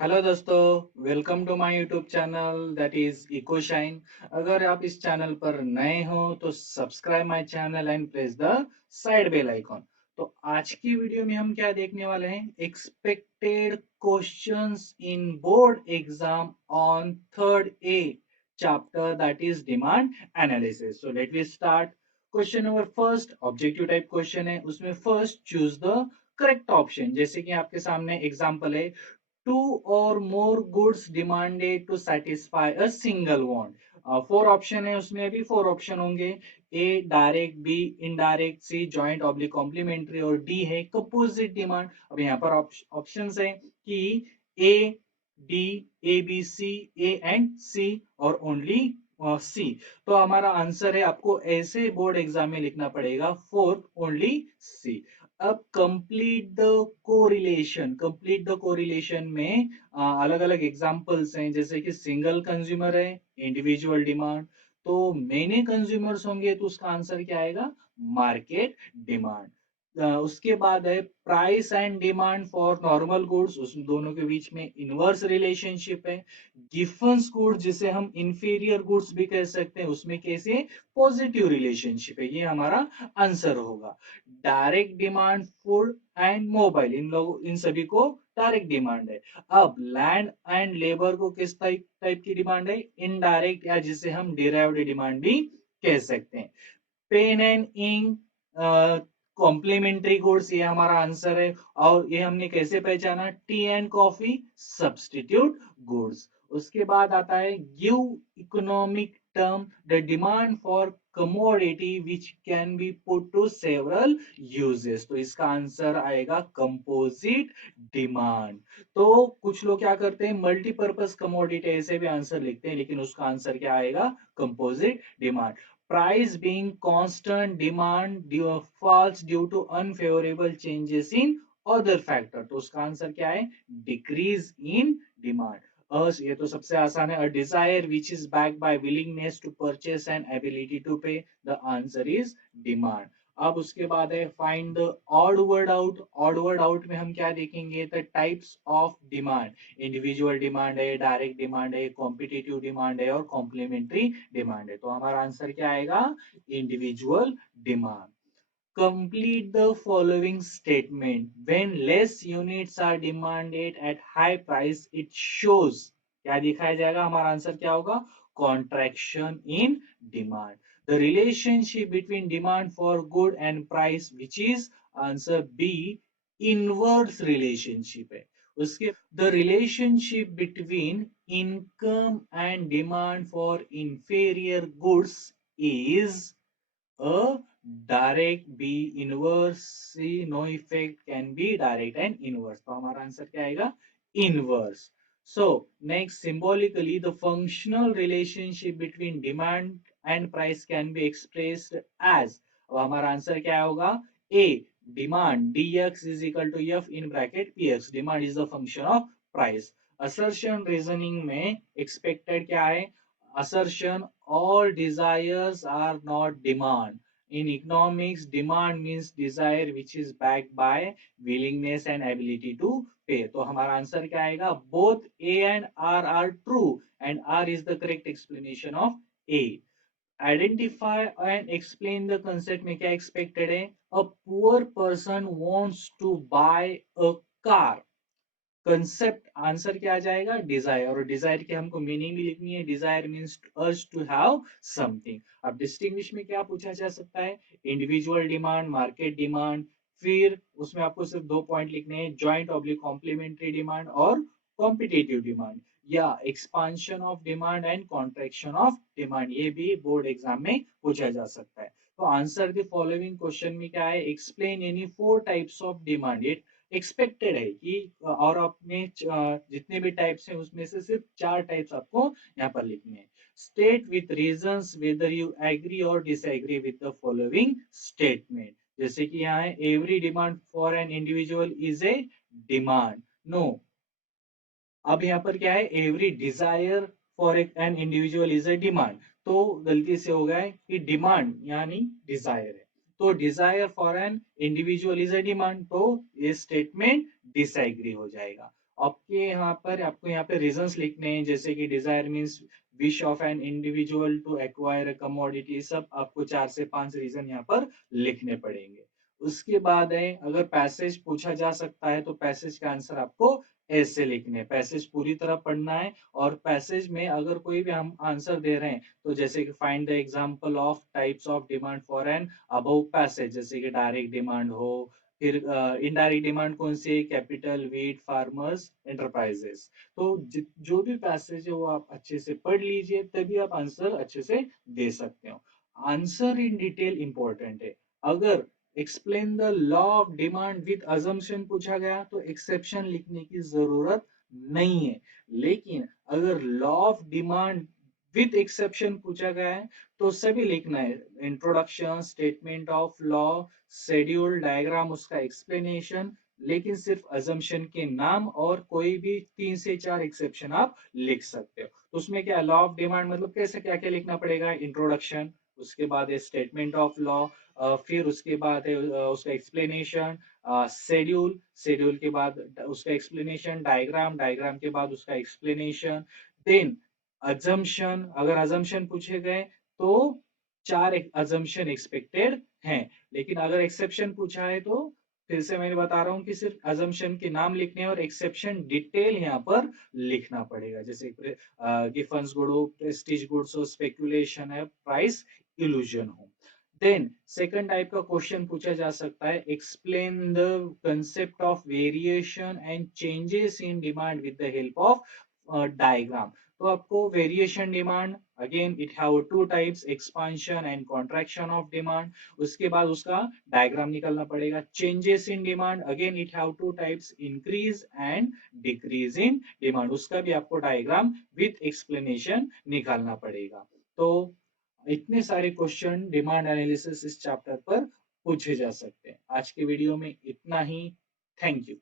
Hello दोस्तों, welcome to my YouTube channel that is Ecoshine. अगर आप इस चैनल पर नए हो तो subscribe my channel and press the side bell icon. तो आज की वीडियो में हम क्या देखने वाले हैं, expected questions in board exam on third a chapter that is demand analysis. So let we start. Question number first objective type question है, उसमें first choose the correct option. जैसे कि आपके सामने एग्जाम्पल है, two or more goods demanded to satisfy a single want। Four option है, उसमें भी फोर ऑप्शन होंगे। A direct, B indirect, C joint oblique complementary और डी है कंपोजिट डिमांड। अब यहाँ पर ऑप्शंस है कि A, D, A B C, A and C और ओनली सी। तो हमारा आंसर है, आपको ऐसे बोर्ड एग्जाम में लिखना पड़ेगा फोर ओनली सी। अब कंप्लीट द कोरिलेशन में अलग अलग एग्जांपल्स हैं, जैसे कि सिंगल कंज्यूमर है, इंडिविजुअल डिमांड। तो मेनी कंज्यूमर्स होंगे तो उसका आंसर क्या आएगा, मार्केट डिमांड। उसके बाद है price and demand for normal goods, उस दोनों के बीच में इनवर्स रिलेशनशिप है। गिफन्स गुड्स जिसे हम इंफीरियर गुड्स भी कह सकते हैं, उसमें कैसे पॉजिटिव रिलेशनशिप है, ये हमारा आंसर होगा। Direct demand food and mobile, इन सभी को डायरेक्ट डिमांड है। अब लैंड एंड लेबर को किस टाइप टाइप की डिमांड है, इनडायरेक्ट, या जिसे हम डिराइव्ड डिमांड भी कह सकते हैं। Pen and ink complementary goods, ये हमारा आंसर है। और ये हमने कैसे पहचाना, tea and coffee substitute goods. उसके बाद आता है give economic term the demand for commodity which can be put to several uses. तो इसका आंसर आएगा कंपोजिट डिमांड। तो कुछ लोग क्या करते हैं, मल्टीपर्पज कमोडिटी ऐसे भी आंसर लिखते हैं, लेकिन उसका आंसर क्या आएगा, composite demand. Price being constant, demand falls due to unfavorable changes in other factor। तो उसका आंसर क्या है, डिक्रीज इन डिमांड। ये तो सबसे आसान है। A desire which is back by willingness to purchase and ability to pay, the answer is demand. अब उसके बाद है find the odd word out. Odd word out में हम क्या देखेंगे, the types of demand. Individual demand है, direct demand है, कॉम्पिटिटिव डिमांड है और कॉम्प्लीमेंट्री डिमांड है। तो हमारा आंसर क्या आएगा, individual demand. Complete the following statement. When less units are demanded at high price, it shows, क्या दिखाया जाएगा, हमारा आंसर क्या होगा, contraction in demand। The relationship between demand for good and price, which is answer B, inverse relationship है। उसके the relationship between income and demand for inferior goods is a direct, B inverse, C no effect, can be direct and inverse. तो हमारा answer क्या आएगा, inverse. So next, symbolically the functional relationship between demand and price can be expressed as. अब हमारा answer क्या होगा, A demand d x is equal to f in bracket p x, demand is the function of price. Assertion reasoning में expected क्या है, assertion all desires are not demand। In economics, demand means desire which is backed by willingness and ability to pay। तो हमारा answer क्या आएगा, both A and R are true and R is the correct explanation of A। Identify and explain the concept में क्या expected है, a poor person wants to buy a car। Concept answer क्या आ जाएगा, Dzire. और Dzire की हमको meaning भी लिखनी है, desire means urge to have something. अब डिस्टिंग्विश में क्या पूछा जा सकता है, इंडिविजुअल डिमांड, मार्केट डिमांड। फिर उसमें आपको सिर्फ दो पॉइंट लिखने हैं, जॉइंट ऑब्लिक कॉम्प्लीमेंट्री डिमांड और कॉम्पिटिटिव डिमांड, या expansion of demand and contraction of demand, ये भी बोर्ड एग्जाम में पूछा जा सकता है। तो आंसर द फॉलोइंग क्वेश्चन में क्या है, explain any four types of demand. Expected है कि, और अपने जितने भी टाइप्स हैं उसमें से सिर्फ चार टाइप्स आपको यहाँ पर लिखने हैं। State with reasons whether you agree or disagree with the following statement. जैसे कि यहाँ है, every demand for an individual is a demand, no. अब यहाँ पर क्या है, every desire for an individual is a demand. तो गलती से हो गया है कि डिमांड यानी डिजायर है, तो Dzire for an individual is a demand, तो ये स्टेटमेंट डिसएग्री हो जाएगा। आपको यहाँ पे रीजंस लिखने हैं, जैसे कि desire means wish of an individual to acquire a commodity, सब आपको 4 से 5 रीजन यहाँ पर लिखने पड़ेंगे। उसके बाद है, अगर पैसेज पूछा जा सकता है तो पैसेज का आंसर आपको ऐसे लिखने हैं। पैसेज पूरी तरह पढ़ना है, और पैसेज में अगर कोई भी हम आंसर दे रहे हैं तो जैसे कि find the example of types of demand for an above passage, जैसे कि डायरेक्ट डिमांड हो, फिर इनडायरेक्ट डिमांड कौन सी है, कैपिटल, व्हीट, फार्मर्स, एंटरप्राइजेस। तो जो भी पैसेज है वो आप अच्छे से पढ़ लीजिए, तभी आप आंसर अच्छे से दे सकते हो। आंसर इन डिटेल इंपॉर्टेंट है। अगर explain the law of demand with assumption पूछा गया तो एक्सेप्शन लिखने की जरूरत नहीं है, लेकिन अगर law of demand with exception पूछा गया है तो सभी लिखना है, introduction, statement of law, schedule, diagram, उसका एक्सप्लेनेशन, लेकिन सिर्फ अजम्पशन के नाम और कोई भी 3 से 4 एक्सेप्शन आप लिख सकते हो। तो उसमें क्या, लॉ ऑफ डिमांड मतलब कैसे क्या क्या लिखना पड़ेगा, इंट्रोडक्शन, उसके बाद है स्टेटमेंट ऑफ लॉ, फिर उसके बाद है उसका एक्सप्लेनेशन, शेड्यूल, शेड्यूल के बाद उसका एक्सप्लेनेशन, डायग्राम, डायग्राम के बाद उसका एक्सप्लेनेशन, देन अजम्पशन। अगर अजम्पशन पूछे गए तो 4 अजम्पशन एक्सपेक्टेड हैं, लेकिन अगर एक्सेप्शन पूछा है तो फिर से मैंने बता रहा हूँ कि सिर्फ अजम्पशन के नाम लिखने हैं और एक्सेप्शन डिटेल यहाँ पर लिखना पड़ेगा, जैसे गिफन्स गुड हो, प्रेस्टीज गुड्स हो, स्पेकुलेशन है, प्राइस इल्यूजन हो। देन सेकंड टाइप का क्वेश्चन पूछा जा सकता है, explain the concept of variation and changes in demand with the help of diagram. तो आपको variation demand, again it have 2 types, expansion and contraction of demand, उसके बाद उसका डायग्राम निकालना पड़ेगा। Changes in demand, again it have 2 types, increase and decrease in demand, उसका भी आपको डायग्राम विथ एक्सप्लेनेशन निकालना पड़ेगा। तो इतने सारे क्वेश्चन डिमांड एनालिसिस इस चैप्टर पर पूछे जा सकते हैं। आज के वीडियो में इतना ही। Thank you.